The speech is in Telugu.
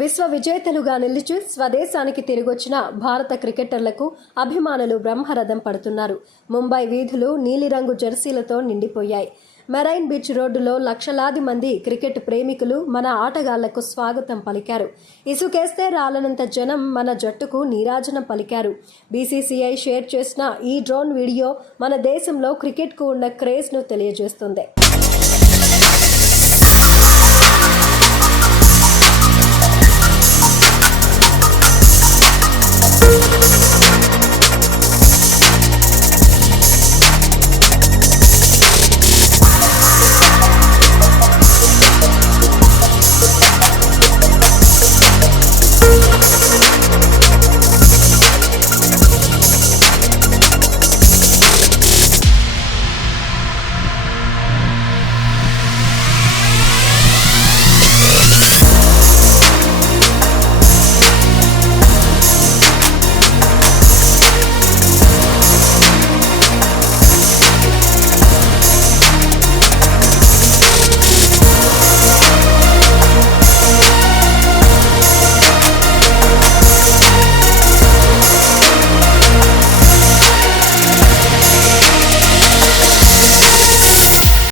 విశ్వ విజేతలుగా నిలిచి స్వదేశానికి తిరిగొచ్చిన భారత క్రికెటర్లకు అభిమానులు బ్రహ్మరథం పడుతున్నారు. ముంబై వీధులు నీలిరంగు జెర్సీలతో నిండిపోయాయి. మెరైన్ బీచ్ రోడ్డులో లక్షలాది మంది క్రికెట్ ప్రేమికులు మన ఆటగాళ్లకు స్వాగతం పలికారు. ఇసుకేస్తే రాలనంత జనం మన జట్టుకు నీరాజనం పలికారు. బీసీసీఐ షేర్ చేసిన ఈ డ్రోన్ వీడియో మన దేశంలో క్రికెట్కు ఉన్న క్రేజ్ను తెలియజేస్తుంది.